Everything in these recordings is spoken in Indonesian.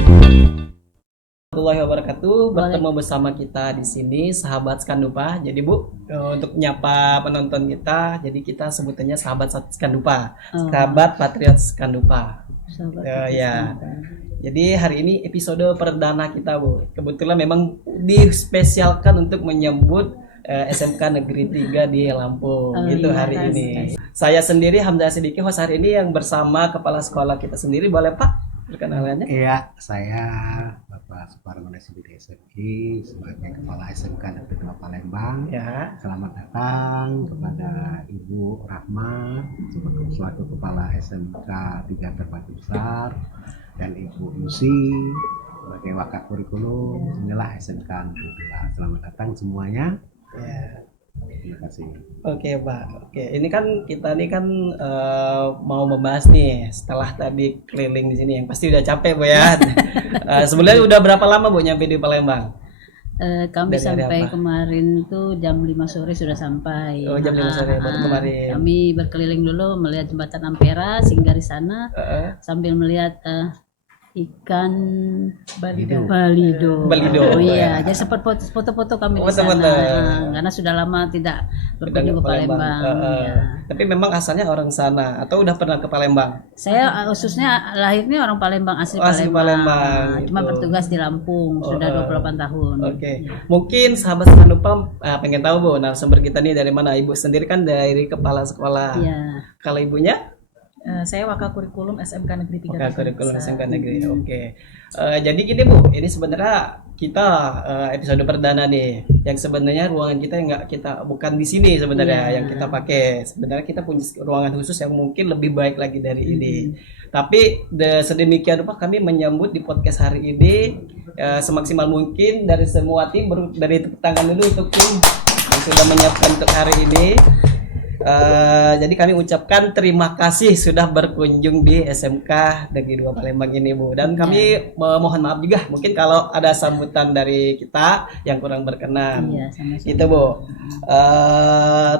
Warahmatullahi wabarakatuh. Bertemu bersama kita di sini sahabat Skandupa. Jadi Bu, untuk menyapa penonton kita, jadi kita sebutannya sahabat Skandupa, sahabat Patriot Skandupa. Ya. Jadi hari ini episode perdana kita Bu. Kebetulan memang dispesialkan untuk menyambut SMK Negeri 3 di Lampung hari ini. Saya sendiri Hamzah Sidiki, host hari ini yang bersama kepala sekolah kita sendiri. Boleh Pak perkenalannya? Iya, saya Bapak Suparman Sidiki SMI sebagai kepala SMK Negeri 2 Palembang. Ya. Selamat datang kepada Ibu Rahma selaku kepala SMK 3 Terpadu Besar dan Ibu Yusi sebagai wakil kurikulum. Inilah SMK Negeri 2. Selamat datang semuanya. Ya. Terima kasih. Oke Pak, ini kan kita mau membahas nih setelah tadi keliling di sini yang pasti udah capek Bu ya. Sebenarnya udah berapa lama Bu nyampe di Palembang? Kami sampai kemarin tuh jam 5 sore sudah sampai. Oh, jam 5 sore baru kemarin. Kami berkeliling dulu melihat jembatan Ampera, singgah di sana sambil melihat ikan balido. Oh iya, jadi sempat foto-foto kami di sana. Karena sudah lama tidak berkunjung ke Palembang. Tapi memang asalnya orang sana atau udah pernah ke Palembang? Saya khususnya lahirnya orang Palembang, asli Palembang. Cuma bertugas di Lampung sudah 28 tahun. Mungkin sahabat Skandupa pengen tahu Bu, narasumber kita nih dari mana? Ibu sendiri kan dari kepala sekolah. Iya. Kalau ibunya? Saya wakil kurikulum SMK Negeri 3. Wakil kurikulum SMK Negeri. Jadi gini Bu, ini sebenarnya kita episode perdana nih. Yang sebenarnya ruangan kita bukan di sini sebenarnya yang kita pakai. Sebenarnya kita punya ruangan khusus yang mungkin lebih baik lagi dari ini. Tapi sedemikian rupa kami menyambut di podcast hari ini semaksimal mungkin dari semua tim, dari tepuk tangan dulu untuk tim yang sudah menyiapkan untuk hari ini. Jadi kami ucapkan terima kasih sudah berkunjung di SMK Negeri 2 Palembang ini Bu. Dan kami mohon maaf juga mungkin kalau ada sambutan dari kita yang kurang berkenan. Itu Bu.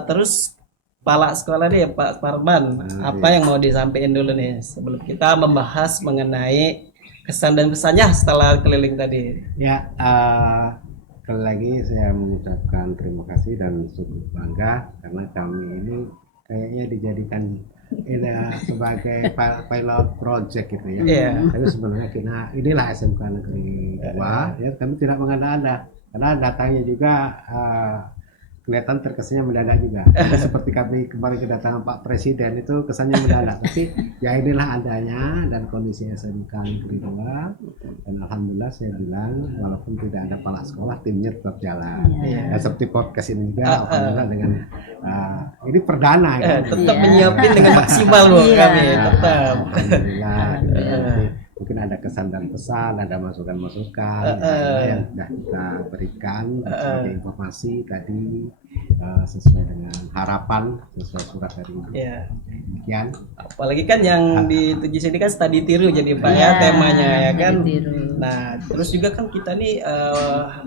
Terus kepala sekolah nih Pak Parman, apa yang mau disampaikan dulu nih sebelum kita membahas mengenai kesan dan pesannya setelah keliling tadi? Ya, sekali lagi saya mengucapkan terima kasih dan cukup bangga karena kami ini kayaknya dijadikan sebagai pilot project gitu ya. Tapi sebenarnya inilah SMK Negeri 2 ya, kami tidak mengada-ada karena datangnya juga kelihatan terkesannya mendadak juga. Seperti kami kemarin kedatangan Pak Presiden itu kesannya mendadak. Tapi ya inilah adanya dan kondisi SMK Negeri 2 dan alhamdulillah saya bilang walaupun tidak ada kepala sekolah timnya tetap jalan. Seperti podcast ini juga alhamdulillah dengan ini perdana ya. Tetap menyiapin dengan maksimal Bu kami tetap. Alhamdulillah. Mungkin ada kesan dan pesan, ada masukan-masukan yang sudah kita berikan sebagai informasi tadi sesuai dengan harapan sesuai surat dari Ibu. Demikian. Apalagi kan yang dituju sini kan studi tiru jadi Pak ya temanya ya kan. Nah terus juga kan kita nih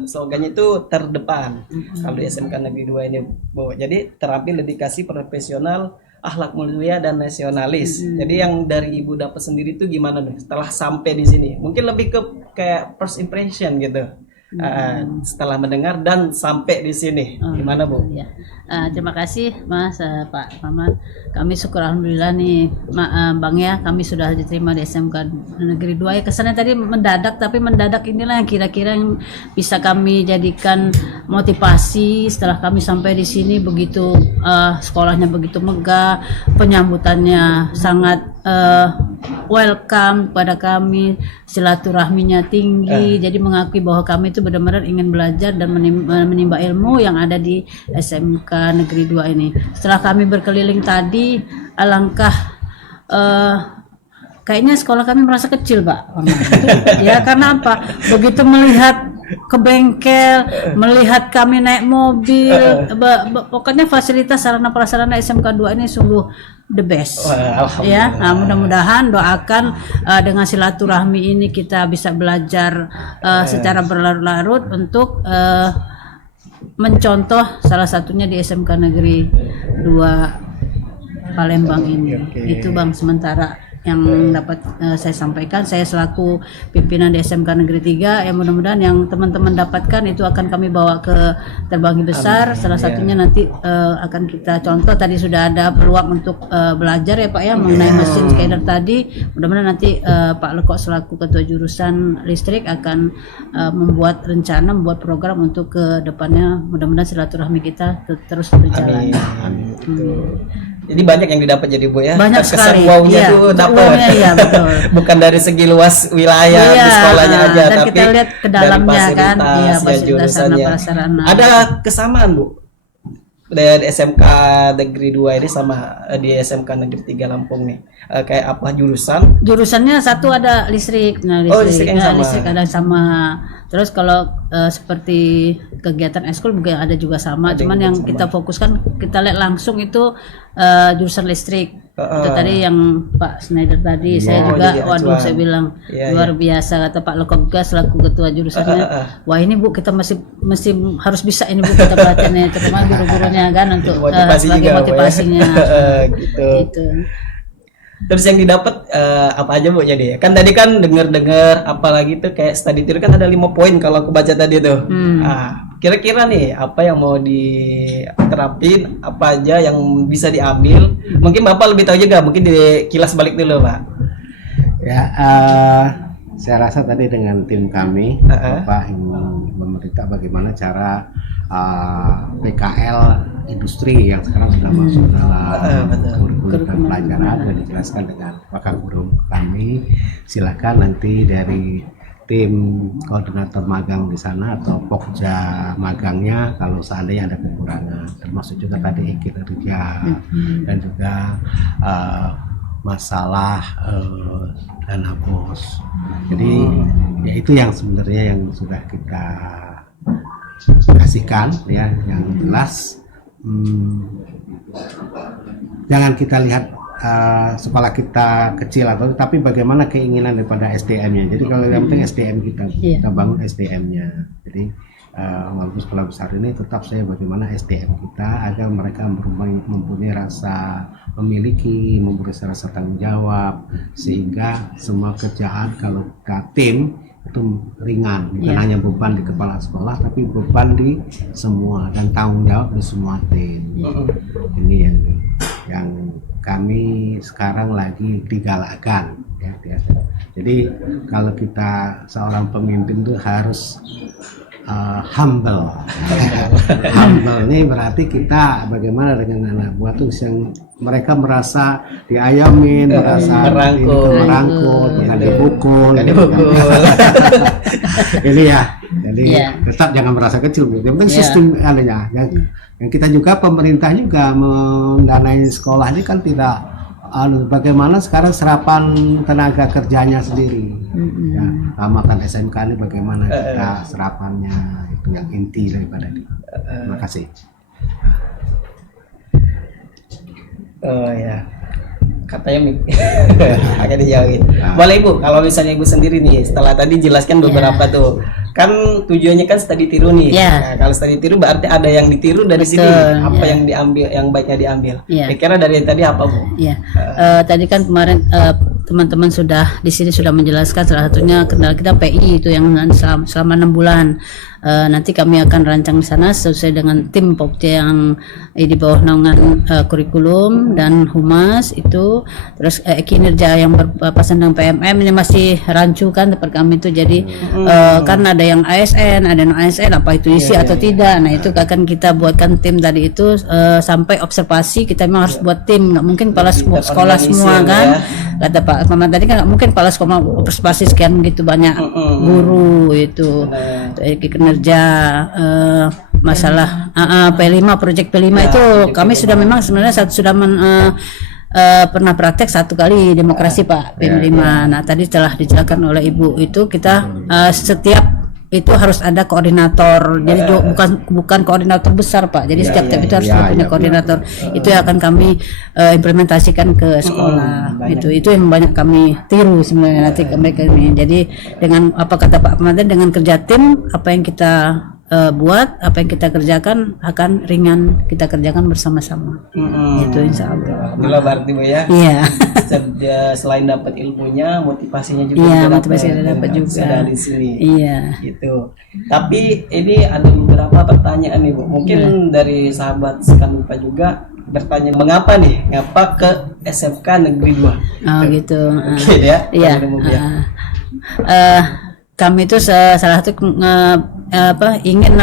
slogannya itu terdepan kalau di SMK Negeri 2 ini Bu. Jadi terapi dedikasi profesional, akhlak mulia dan nasionalis. Jadi yang dari Ibu dapat sendiri itu gimana nih setelah sampai di sini? Mungkin lebih ke kayak first impression gitu. Setelah mendengar dan sampai di sini, gimana Bu? Terima kasih Mas Pak Maman. Kami syukur alhamdulillah nih Bang ya, kami sudah diterima di SMK Negeri 2 ya. Kesannya tadi mendadak, tapi mendadak inilah yang kira-kira yang bisa kami jadikan motivasi setelah kami sampai di sini. Begitu sekolahnya begitu megah, penyambutannya sangat welcome pada kami, silaturahminya tinggi, jadi mengakui bahwa kami itu benar-benar ingin belajar dan menimba ilmu yang ada di SMK Negeri 2 ini. Setelah kami berkeliling tadi, alangkah kayaknya sekolah kami merasa kecil Pak. Ya karena apa? Begitu melihat ke bengkel, melihat kami naik mobil, pokoknya fasilitas sarana prasarana SMK 2 ini sungguh the best. Ya, nah, mudah-mudahan doakan dengan silaturahmi ini kita bisa belajar secara berlarut-larut untuk mencontoh salah satunya di SMK Negeri 2 Palembang ini. Itu Bang sementara yang dapat saya sampaikan. Saya selaku pimpinan di SMK Negeri 3, yang mudah-mudahan yang teman-teman dapatkan itu akan kami bawa ke terbanggi besar. Salah satunya nanti akan kita contoh, tadi sudah ada peluang untuk belajar ya Pak ya mengenai mesin scanner tadi. Mudah-mudahan nanti Pak Lekok selaku ketua jurusan listrik akan membuat program untuk ke depannya. Mudah-mudahan silaturahmi kita terus berjalan. Amin. Jadi banyak yang didapat jadi Bu ya. Banyak Kesan sekali. wow-nya Iya, tuh dapat. wow-nya, iya, betul. Bukan dari segi luas wilayah Iya, di sekolahnya aja, dan tapi kita lihat ke dalamnya dari kan, fasilitas, iya, ya, fasilitas jurusannya. sarana-prasarana. Ada kesamaan Bu dari SMK Negeri 2 ini sama di SMK Negeri 3 Lampung nih. Kayak apa jurusan? Jurusannya satu ada listrik. Nah, listrik yang sama. listrik ada sama. Terus kalau seperti kegiatan ekskul juga ada juga sama. Cuman yang kita fokuskan, kita lihat langsung itu jurusan listrik. Itu tadi yang Pak Schneider tadi, saya juga, jadi waduh acuan. saya bilang luar biasa, kata Pak Lekok juga selaku ketua jurusannya. Wah ini Bu, kita masih harus bisa ini Bu, kita pelatihannya, terutama guru-gurunya kan untuk Motivasi sebagai juga, Bu, ya. motivasinya. Gitu. Gitu. Terus yang didapat apa aja Bu jadi? Kan tadi kan dengar apalagi tuh kayak study tour kan ada 5 poin kalau aku baca tadi tuh. Nah, kira-kira nih apa yang mau diterapin, apa aja yang bisa diambil? Mungkin Bapak lebih tahu juga, mungkin dikilas balik dulu, Pak. Ya, saya rasa tadi dengan tim kami, Bapak ingin memerintah bagaimana cara PKL industri yang sekarang sudah masuk dalam kurikulum dan pelajaran, dan dijelaskan dengan pakar guru kami. Silakan nanti dari tim koordinator magang di sana atau pokja magangnya kalau seandainya ada kekurangan, termasuk juga tadi kinerja dan juga masalah dana bos. Jadi ya itu yang sebenarnya yang sudah kita kasihkan ya, yang jelas jangan kita lihat sekolah kita kecil atau, tapi bagaimana keinginan daripada SDM-nya. Jadi kalau yang penting SDM kita bangun SDM-nya. Jadi walaupun sekolah besar ini tetap saya bagaimana SDM kita agar mereka mempunyai rasa memberi rasa tanggung jawab, sehingga semua kerjaan kalau kita tim itu ringan, bukan hanya beban di kepala sekolah, tapi beban di semua dan tanggung jawab di semua tim. Ini yang kami sekarang lagi digalakkan ya. Jadi kalau kita seorang pemimpin itu harus humble. Humble ini berarti kita bagaimana dengan anak buah tuh yang mereka merasa diayamin, merasa merangkul, bukan dipukul. Ini ya. Jadi tetap jangan merasa kecil. Yang penting sistem adanya. Yang kita juga pemerintah juga mendanai sekolah ini kan tidak bagaimana sekarang serapan tenaga kerjanya sendiri. Ya, tamatan SMK ini bagaimana kita serapannya, itu yang inti daripada ini. Terima kasih. Oh ya, katanya agak dijauhin. Boleh Ibu, kalau misalnya Ibu sendiri nih, setelah tadi jelaskan beberapa tuh, kan tujuannya kan studi tiru nih. Nah, kalau studi tiru berarti ada yang ditiru dari sini. Apa yang diambil, yang baiknya diambil. Kira-kira dari tadi apa Bu? Tadi kan kemarin teman-teman sudah di sini sudah menjelaskan, salah satunya kendala kita PI itu yang selama 6 bulan. Nanti kami akan rancang di sana sesuai dengan tim Pokja yang di bawah naungan kurikulum dan humas itu. Terus kinerja yang berpapasan dengan PMM ini masih rancu kan tempat kami itu. Jadi kan ada yang ASN, ada yang ASN, apa itu isi atau tidak. Nah itu akan kita buatkan tim tadi itu sampai observasi. Kita memang harus buat tim, nggak mungkin kepala sekolah semua kan. Kata Pak Maman tadi kan nggak mungkin kepala sekolah observasi sekian gitu banyak guru itu. Kinerja masalah P5, proyek P5 itu kami sudah memang sebenarnya sudah pernah praktek 1 kali demokrasi Pak P5. Nah tadi telah dijelaskan oleh Ibu itu kita setiap itu harus ada koordinator. Jadi bukan koordinator besar Pak. Jadi setiap tim itu harus punya koordinator. Itu yang akan kami implementasikan ke sekolah. Itu yang banyak kami tiru sebenarnya nanti ke mereka ini. Jadi dengan apa kata Pak Pemandan, dengan kerja tim, apa yang kita buat, apa yang kita kerjakan akan ringan kita kerjakan bersama-sama. Itu insya Allah. Alhamdulillah berarti Bu ya. Iya. Selain dapat ilmunya, motivasinya juga Iya, udah motivasinya udah dapat juga. Sudah di sini. Iya. Gitu. Tapi ini ada beberapa pertanyaan nih Bu. Mungkin dari sahabat Skanupa juga bertanya mengapa nih? Ngapa ke SMK Negeri 2? Oh gitu. Oke ya. Iya. Tanya dulu, Bu, ya. Kami itu salah satu ingin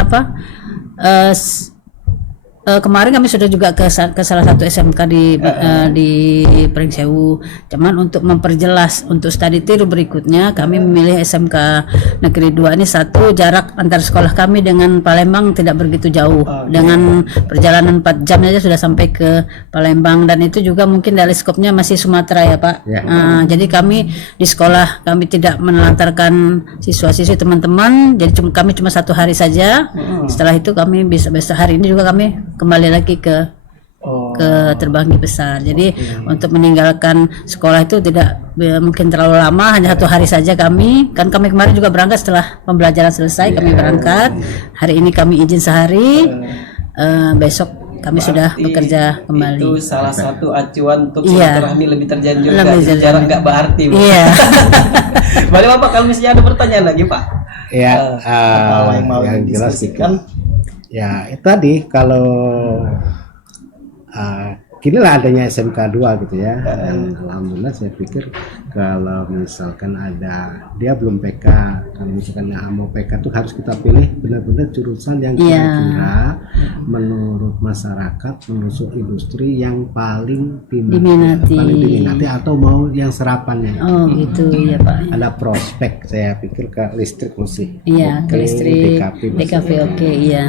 kemarin kami sudah juga ke salah satu SMK di Pringsewu. Cuman untuk memperjelas untuk studi tiru berikutnya kami memilih SMK Negeri 2 ini. Satu, jarak antar sekolah kami dengan Palembang tidak begitu jauh. Dengan perjalanan 4 jam saja sudah sampai ke Palembang, dan itu juga mungkin dari skopnya masih Sumatera ya Pak. Jadi kami di sekolah kami tidak menelantarkan siswa-siswi teman-teman. Jadi kami cuma 1 hari saja. Setelah itu kami besok hari ini juga kami kembali lagi ke Terbanggi Besar. Jadi untuk meninggalkan sekolah itu tidak mungkin terlalu lama, hanya 1 hari saja kami. Kan kami kemarin juga berangkat setelah pembelajaran selesai, kami berangkat. Hari ini kami izin sehari. Besok kami sudah bekerja kembali. Itu salah satu acuan untuk Iya. silaturahmi lebih terjanjur. Lebih Jarak nggak berarti Bu. Iya. Boleh Bapak kalau misalnya ada pertanyaan lagi Pak? Ya, Apa yang mau yang jelas didiskusikan? ya itu tadi kalau kinilah adanya SMK 2 gitu ya, dan alhamdulillah saya pikir kalau misalkan ada dia belum PK, kalau misalkan mau PK tuh harus kita pilih benar-benar jurusan yang kira-kira menurut masyarakat, menurut industri yang paling diminati atau mau yang serapannya. Oh gitu ya Pak. Ada prospek, saya pikir ke listrik masih Iya, ke listrik, DKV oke, iya.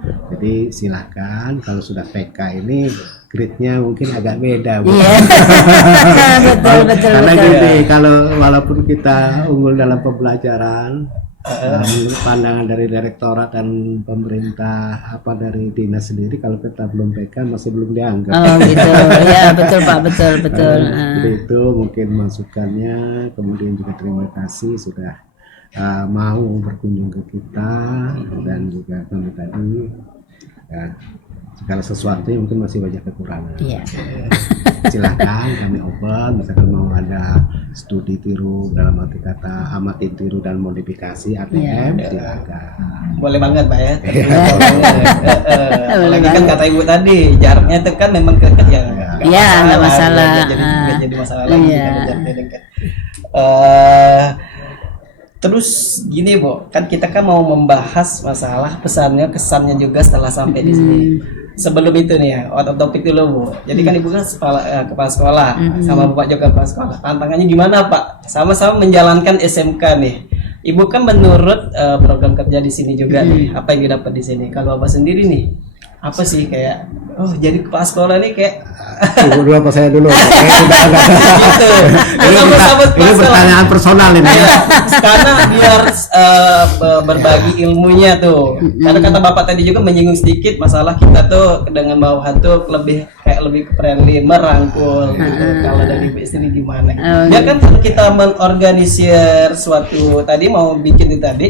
Jadi silahkan, kalau sudah PK ini grade-nya mungkin agak beda Bu. Iya. betul. Karena gini, kalau walaupun kita unggul dalam pembelajaran, menurut pandangan dari direktorat dan pemerintah dari dinas sendiri, kalau kita belum PK masih belum dianggap. Oh gitu, ya betul Pak, betul. Jadi itu mungkin masukannya. Kemudian juga terima kasih sudah mau berkunjung ke kita, dan juga kami tadi segala sesuatu yang mungkin masih banyak kekurangan. Iya. Silahkan kami open, misalkan mau ada studi tiru dalam arti kata amati tiru dan modifikasi ATM, silakan. Boleh banget Pak ya. Apalagi kan kata Ibu tadi jaraknya itu kan memang dekat ya. Iya, nggak masalah. Nggak jadi masalah lagi kalau jaraknya dekat. Terus gini Bu, kan kita kan mau membahas masalah pesannya, kesannya juga setelah sampai di sini. Sebelum itu nih ya, out of topic dulu Bu. Jadi kan Ibu kan kepala sekolah, sama Bapak juga kepala sekolah. Tantangannya gimana Pak? Sama-sama menjalankan SMK nih. Ibu kan menurut program kerja di sini juga nih, apa yang didapat di sini? Kalau Bapak sendiri nih, apa sih kayak, jadi kepala sekolah nih kayak Ibu dulu apa saya dulu? gitu. Ini pertanyaan personal ini. Karena biar berbagi ilmunya tuh. Karena kata Bapak tadi juga menyinggung sedikit masalah kita tuh dengan bawahan tuh lebih friendly, merangkul gitu. Kalau dari Bu Istri gimana? Ya kan kalau kita mengorganisir suatu tadi mau bikin itu tadi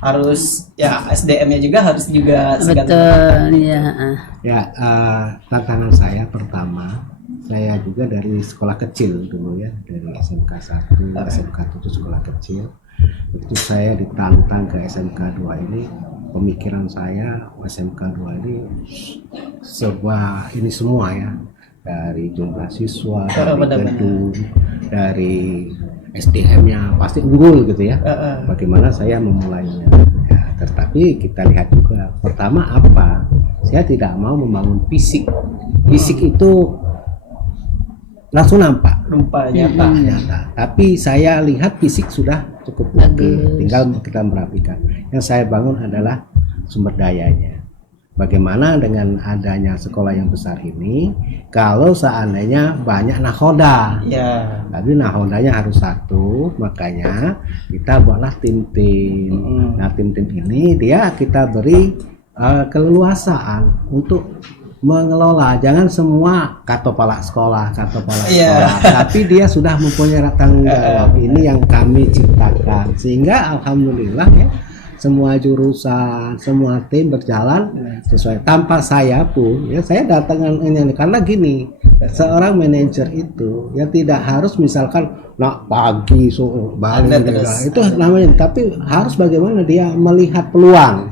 harus ya SDM-nya juga harus segan. Betul, iya. Ya, tantangan saya pertama, saya juga dari sekolah kecil dulu ya, dari SMK 1, SMK 7 sekolah kecil. Begitu saya ditantang ke SMK 2 ini, pemikiran saya SMK 2 ini sebuah ini semua ya, dari jumlah siswa, dari gedung, dari SDM-nya pasti unggul gitu ya. Bagaimana saya memulainya? Ya, tetapi kita lihat juga pertama apa? Saya tidak mau membangun fisik. Fisik itu langsung nampak, nyata. Tapi saya lihat fisik sudah cukup oke. Tinggal kita merapikan. Yang saya bangun adalah sumber dayanya. Bagaimana dengan adanya sekolah yang besar ini, kalau seandainya banyak nahoda, tapi nahodanya harus satu, makanya kita buatlah tim-tim. Nah, tim-tim ini kita beri keleluasaan untuk mengelola, jangan semua kepala sekolah, tapi dia sudah mempunyai tanggung jawab. Ini yang kami ciptakan, sehingga alhamdulillah ya, semua jurusan, semua tim berjalan sesuai. Tanpa saya pun, ya saya datangkan ini karena gini, seorang manajer itu ya tidak harus misalkan nak pagi balik Ada terus. itu namanya, tapi harus bagaimana dia melihat peluang,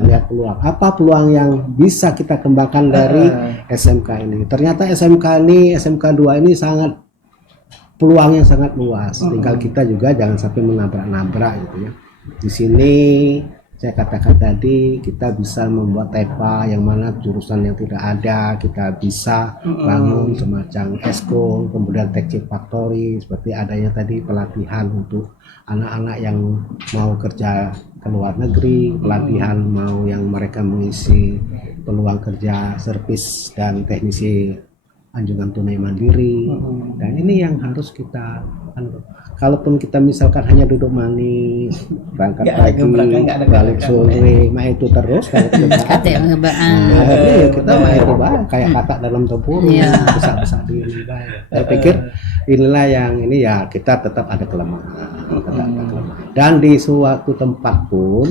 melihat peluang. Apa peluang yang bisa kita kembangkan dari SMK ini? Ternyata SMK 2 ini sangat peluangnya sangat luas. Tinggal kita juga jangan sampai menabrak-nabrak gitu ya. Di sini saya katakan tadi kita bisa membuat TEPA yang mana jurusan yang tidak ada kita bisa bangun semacam eskul, kemudian teknik factory seperti adanya tadi pelatihan untuk anak-anak yang mau kerja ke luar negeri, pelatihan mau yang mereka mengisi peluang kerja servis dan teknisi anjungan tunai mandiri. Dan ini yang harus kita kalaupun kita misalkan hanya duduk manis berangkat Nggak ada pagi gebrakan, nggak ada balik gerakan. sore mah itu terus kalau kita Kata yang ngebaan. ya kita mah itu baik kayak katak dalam tempurung Iya. besar-besar diri baik. Saya pikir inilah yang ini ya kita tetap ada kelemahan, tetap ada kelemahan. Dan di suatu tempat pun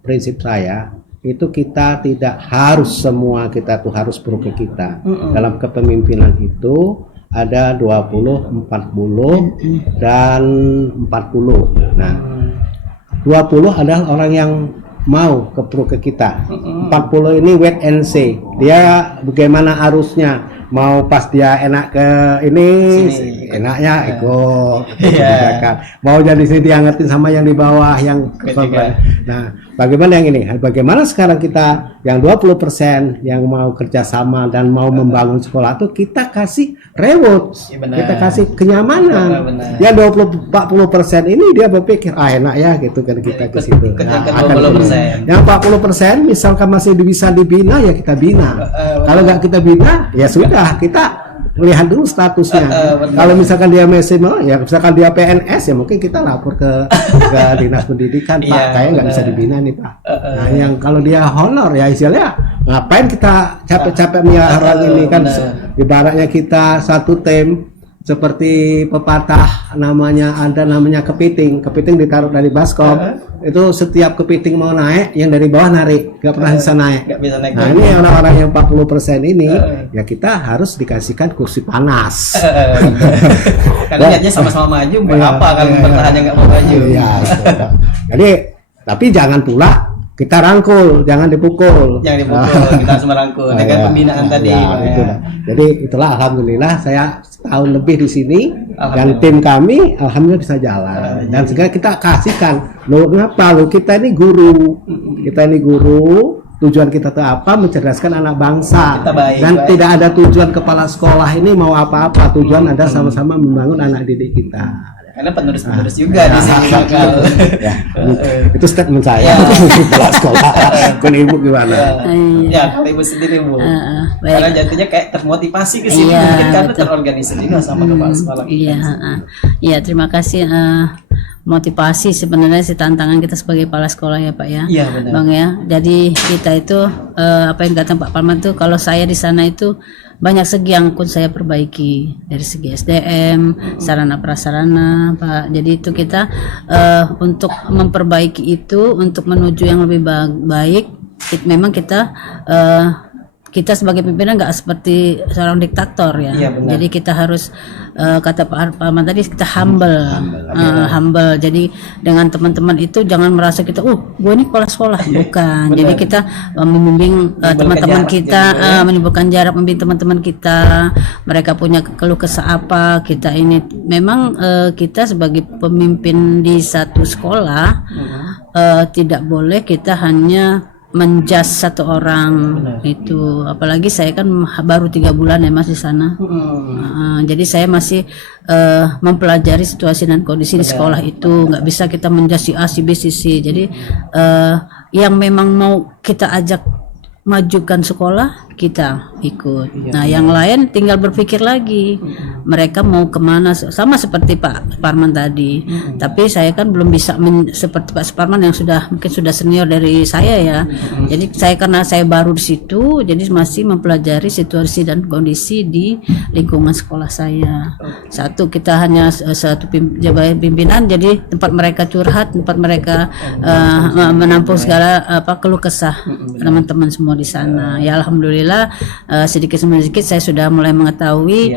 prinsip saya itu kita tidak harus semua kita tuh harus pro ke kita. Dalam kepemimpinan itu ada 20, 40 dan 40. Nah, 20 adalah orang yang mau ke pro ke kita. 40 ini wait and see. Dia bagaimana arusnya. Mau pas dia enak ke ini Sini. enaknya ikut Iya. kebijakan. Mau jadi sini diangetin sama yang di bawah yang Ketiga. Nah, bagaimana yang ini? Bagaimana sekarang kita yang 20% yang mau kerjasama dan mau membangun sekolah itu kita kasih reward, Iya, benar. kita kasih kenyamanan. Benar. Ya 40% ini dia berpikir enak ya gitu kan kita ke situ. ikut yang ke akan 20%. yang 40% misalkan masih bisa dibina ya kita bina. Kalau nggak kita bina ya sudah kita lihat dulu statusnya. benar. Kalau misalkan dia masih mau ya misalkan dia PNS ya mungkin kita lapor ke dinas pendidikan Pak, Iya, kayak nggak benar. bisa dibina nih Pak. Nah yang kalau dia honor ya istilahnya ngapain kita capek-capek melihara ini kan benar. ibaratnya kita satu tim seperti pepatah namanya kepiting ditaruh dari baskom itu setiap kepiting mau naik yang dari bawah narik nggak pernah bisa naik. Nggak bisa naik. Nah ini orang-orang yang 40% ini ya kita harus dikasihkan kursi panas. Karena niatnya sama-sama maju, buat apa kalau bertahannya nggak mau maju? Iya, betul. Jadi tapi jangan pula kita rangkul, jangan dipukul. Jangan dipukul, kita harus merangkul dengan pembinaan tadi. Ya, Pak, ya. itu dah. Jadi itulah alhamdulillah saya setahun lebih di sini dan Alhamdulillah. tim kami alhamdulillah bisa jalan. Dan segera kita kasihkan, lo kenapa lo kita ini guru, tujuan kita tuh apa? Mencerdaskan anak bangsa. Kita baik, Dan baik. tidak ada tujuan kepala sekolah ini mau apa-apa. Tujuan ada sama-sama membangun anak didik kita. Karena penerus-penerus juga di sini bakal. Ya, itu statement Ya. saya. Kepala sekolah. Kun ibu gimana? Ya, kalau ibu sendiri bu. baik. Karena jatuhnya kayak termotivasi ke sini Iya, mungkin karena betul. terorganisir juga sama kepala sekolah. Iya, iya terima kasih. Motivasi sebenarnya si tantangan kita sebagai kepala sekolah ya Pak ya. Iya benar. Bang ya. Jadi kita itu apa yang kata Pak Palman tuh kalau saya di sana itu banyak segi yang pun saya perbaiki dari segi SDM, sarana prasarana Pak. Jadi itu kita untuk memperbaiki itu untuk menuju yang lebih baik. Memang kita sebagai pimpinan nggak seperti seorang diktator ya. Iya, benar. Jadi kita harus kata Pak Palman tadi kita humble. Jadi dengan teman-teman itu jangan merasa kita, gue ini kepala sekolah, bukan. Jadi kita membimbing teman-teman jarak kita, gitu ya. menimbulkan jarak, membimbing teman-teman kita. Mereka punya keluh kesah apa, kita ini memang kita sebagai pemimpin di satu sekolah tidak boleh kita hanya menjas satu orang itu, apalagi saya kan baru 3 bulan ya Mas di sana. Jadi saya masih mempelajari situasi dan kondisi di sekolah itu, nggak bisa kita menjas si A, si B, si C. Jadi yang memang mau kita ajak majukan sekolah, kita ikut. Nah, yang lain tinggal berpikir lagi, mereka mau kemana, sama seperti Pak Suparman tadi. Tapi saya kan belum bisa seperti Pak Suparman yang mungkin sudah senior dari saya ya. Jadi karena saya baru di situ, jadi masih mempelajari situasi dan kondisi di lingkungan sekolah saya. Satu, kita hanya satu jabatan pimpinan, jadi tempat mereka curhat, tempat mereka menampung segala keluh kesah teman-teman semua di sana. Ya alhamdulillah sedikit demi sedikit saya sudah mulai mengetahui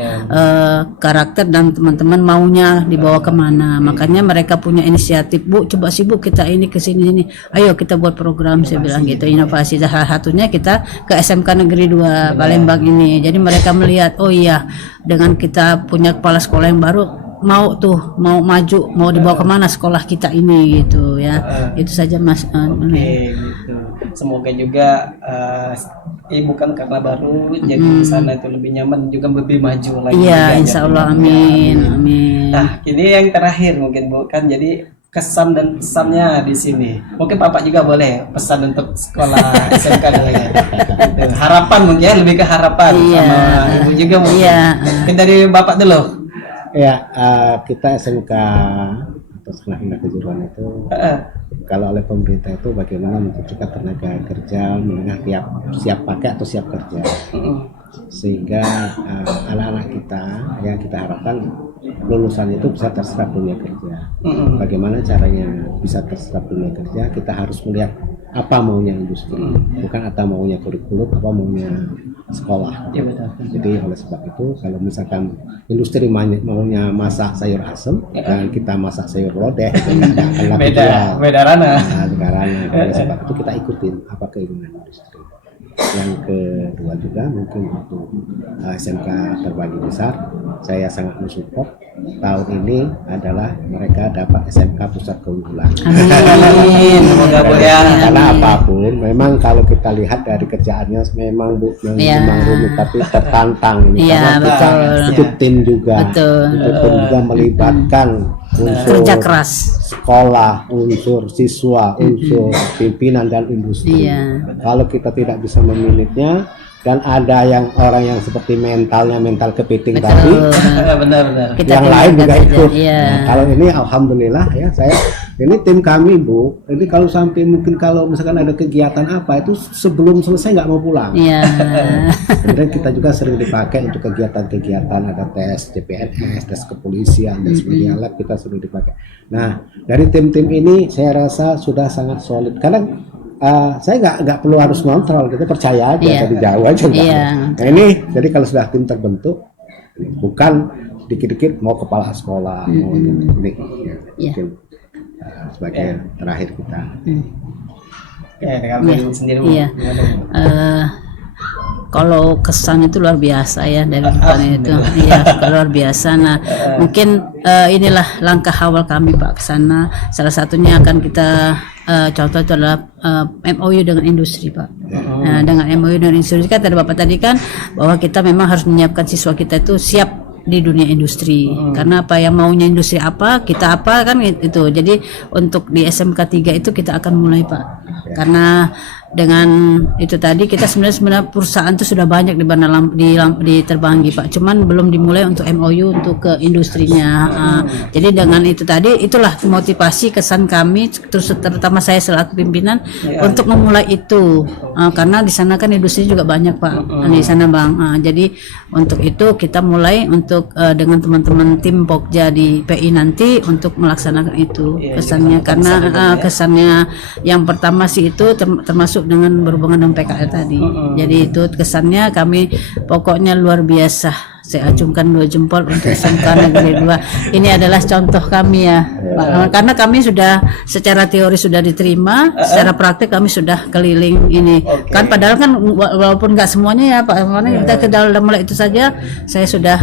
karakter dan teman-teman maunya dibawa kemana. Makanya mereka punya inisiatif, Bu, coba sibuk kita ini ke sini, ayo kita buat program, saya bilang gitu, inovasi. Salah satunya kita ke SMK Negeri 2 Palembang ini. Jadi mereka melihat, oh iya, dengan kita punya kepala sekolah yang baru, mau maju, mau dibawa kemana sekolah kita ini gitu ya. Itu saja Mas. Oke, gitu. Semoga juga bukan karena baru jadi di sana itu lebih nyaman, juga lebih maju lagi. Iya, insya Allah, amin, amin. Nah, ini yang terakhir mungkin Bu, kan jadi kesan dan pesannya di sini. Mungkin Bapak juga boleh pesan untuk sekolah SMK dulu ya. Gitu. Harapan mungkin, lebih ke harapan sama Ibu juga mungkin. Iya. Mungkin dari Bapak dulu. Ya, kita SMK atau Sekolah Indah Kejuruan itu kalau oleh pemerintah itu bagaimana menunjukkan tenaga kerja menengah siap pakai atau siap kerja, sehingga anak-anak kita yang kita harapkan lulusan itu bisa terserap dunia kerja. Bagaimana caranya bisa terserap dunia kerja? Kita harus melihat apa maunya industri, bukan apa maunya kurikulum, apa maunya sekolah. Iya, betul. Jadi oleh sebab itu kalau misalkan industri maunya masak sayur asem dan kita masak sayur lodeh, itu beda ranah. Sekarang oleh sebab itu kita ikutin apa keinginan industri. Yang kedua juga mungkin untuk SMK terbagi besar, saya sangat mensupport tahun ini adalah mereka dapat SMK pusat keunggulan. Amin. Semoga Bu ya. Karena apapun, memang kalau kita lihat dari kerjaannya memang memang rumit tapi tertantang ini. Iya, Karena kita betul. itu tim juga, Betul. itu tim juga melibatkan unsur Kerja keras. sekolah, unsur siswa, unsur pimpinan dan industri. Iya. Kalau kita tidak bisa memilihnya dan ada yang orang yang seperti mental kepiting tadi, Benar. Kita yang lain juga saja, ikut. iya. Nah, kalau ini alhamdulillah ya, ini tim kami Bu, ini kalau sampai mungkin kalau misalkan ada kegiatan apa itu sebelum selesai nggak mau pulang. Iya. Kemudian kita juga sering dipakai untuk kegiatan-kegiatan, ada tes CPNS, tes kepolisian, tes media lab, kita sering dipakai. Nah, dari tim-tim ini saya rasa sudah sangat solid. Kadang saya nggak perlu harus kontrol, kita percaya aja, Iya. jadi jauh aja. Iya. Nah ini, jadi kalau sudah tim terbentuk, bukan dikit-dikit mau kepala sekolah, mau ini ya, Iya. mungkin sebagai terakhir kita. Ya, kamu sendiri Bu. Iya. Kalau kesan itu luar biasa ya dari depan itu, iya luar biasa. Nah mungkin inilah langkah awal kami Pak ke sana. Salah satunya akan kita contoh itu adalah MOU dengan industri Pak. Nah, dengan MOU dengan industri kan tadi Bapak tadi kan bahwa kita memang harus menyiapkan siswa kita itu siap di dunia industri. Karena apa yang maunya industri apa, kita apa kan itu. Jadi untuk di SMK 3 itu kita akan mulai Pak. Karena dengan itu tadi kita sebenarnya perusahaan itu sudah banyak di Terbanggi Pak. Cuman belum dimulai untuk MOU untuk ke industrinya. Jadi dengan itu tadi itulah motivasi kesan kami terus terutama saya selaku pimpinan untuk memulai itu. Karena di sana kan industri juga banyak Pak. Di sana Bang. Jadi untuk itu kita mulai untuk dengan teman-teman tim Pokja di PI nanti untuk melaksanakan itu kesannya. Karena kesannya yang pertama sih itu termasuk dengan berhubungan dengan PKL tadi. Jadi itu kesannya kami pokoknya luar biasa. Saya acungkan 2 jempol untuk SMK Negeri 2. Ini adalah contoh kami ya. Karena kami sudah secara teori sudah diterima, secara praktik kami sudah keliling ini. Kan padahal kan walaupun nggak semuanya ya Pak, kita ke dalam mulai itu saja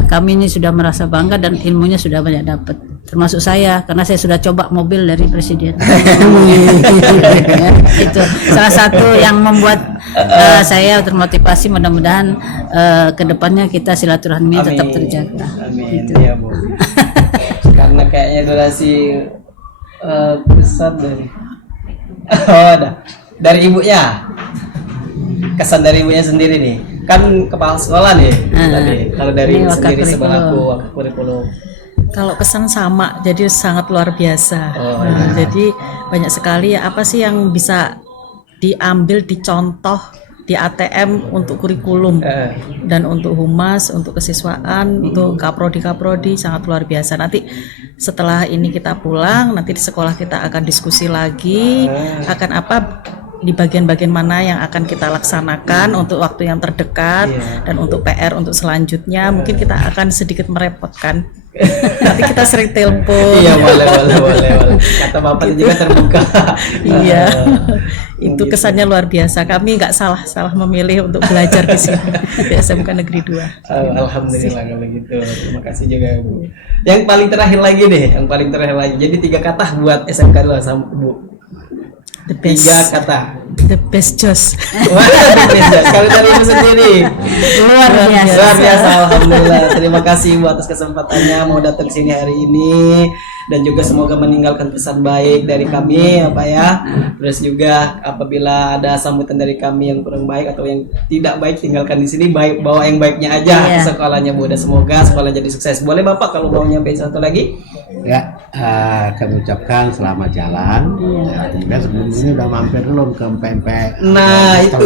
kami ini sudah merasa bangga dan ilmunya sudah banyak dapat. Termasuk saya karena saya sudah coba mobil dari presiden. Ya, itu salah satu yang membuat saya termotivasi. Mudah-mudahan kedepannya kita silaturahmi tetap terjaga. Amin. Ya Bu. Karena kayaknya durasi besar dari dari ibunya. kesan dari ibunya sendiri nih. Kan kepala sekolah nih tadi. Kalau dari Ini ibu wakil sendiri kurikulum. selaku wakil kurikulum. Kalau kesan sama, jadi sangat luar biasa. Oh, Jadi banyak sekali ya apa sih yang bisa diambil, dicontoh di ATM untuk kurikulum dan untuk humas, untuk kesiswaan, untuk kaprodi sangat luar biasa. Nanti setelah ini kita pulang, nanti di sekolah kita akan diskusi lagi akan apa di bagian-bagian mana yang akan kita laksanakan untuk waktu yang terdekat dan untuk PR untuk selanjutnya. Mungkin kita akan sedikit merepotkan. Nanti kita sering telepon. Iya, boleh. Kata Bapak juga terbuka. Iya, itu kesannya luar biasa. Kami nggak salah memilih untuk belajar di sini di SMK Negeri 2. Alhamdulillah kalau gitu. Terima kasih juga Bu. Yang paling terakhir lagi, jadi 3 kata buat SMK dulu sama Bu. The best, 3 kata. the best Jos. Wah, beda. Kalau dari Ibu sendiri. Luar biasa. Luar biasa, alhamdulillah. Terima kasih Bu atas kesempatannya mau datang ke sini hari ini, dan juga semoga meninggalkan pesan baik dari kami, Pak ya. Terus juga apabila ada sambutan dari kami yang kurang baik atau yang tidak baik, tinggalkan di sini, baik bawa yang baiknya aja ke sekolahnya Bu. Dan semoga sekolah jadi sukses. Boleh Bapak kalau mau nyampein satu lagi? Ya, kami ucapkan selamat jalan. Ya, juga sebelum ini udah mampir belum ke pempek. Nah, itu.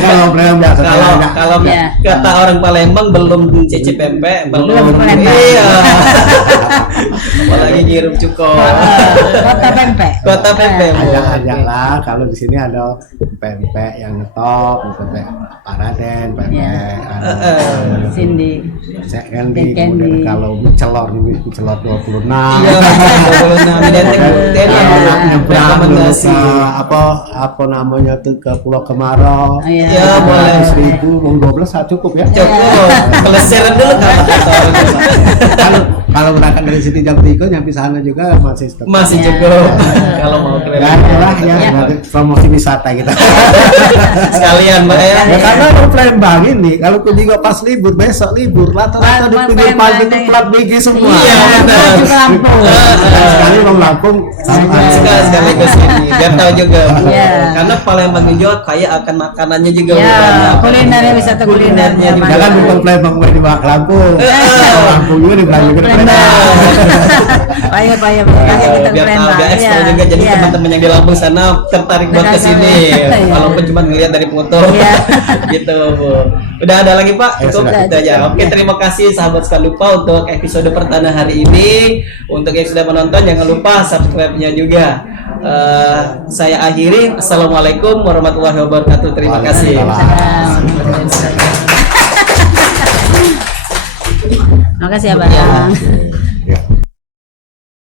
Kalau belum biasa. Kalau Ya. kata orang Palembang belum cicip pempek, belum Palembang. iya. Apalagi ngirim cuko. Kota pempek. Kota pempek Bu. Ajak-ajaklah kalau di sini ada pempek yang top, pempek Paraden, pempek Cindy. Candy, Candy. kemudian kalau celor 26. Iya, 26 identik Bu. Ini Kalau nyebrang dulu rekomendasi. ke apa namanya tuh ke Pulau Kemarau. Iya. Ya, boleh. 1.012 cukup ya. Cukup. Pelesiran dulu kata orang. Kalau berangkat dari sini jam 3 nyampe sana juga masih tetap. Masih Ya. cukup. Kalau mau Ya, keliling. itulah ya, nanti promosi wisata kita. Sekalian Mbak ya. Ya karena orang Palembang ini kalau ku juga pas libur besok libur rata-rata di pinggir Palembang pagi itu ini. plat BG semua. Iya, benar. Juga Lampung. Sekali orang Lampung sama Sekali ke sini biar tahu juga Bu. Iya. Karena Palembang ini juga kaya akan makanannya juga Bu. Ya, Banyak. kulinernya wisata kulinernya. juga. Jangan bukan Palembang gue di bawah Lampung. Lampung juga di belakang juga di Palembang. Payah Biar kita tahu, keren biar explore juga jadi teman-teman yang di Lampung sana tertarik buat ke sini Iya. walaupun cuma ngeliat dari foto. Iya. Gitu Bu. Udah ada lagi Pak? Ya, Cukup sudah. itu aja. Oke, terima kasih sahabat sekalian lupa untuk episode pertama hari ini. Untuk yang sudah menonton jangan lupa subscribe-nya juga. Saya akhiri. Assalamualaikum warahmatullahi wabarakatuh. Terima kasih. Makasih ya Bang.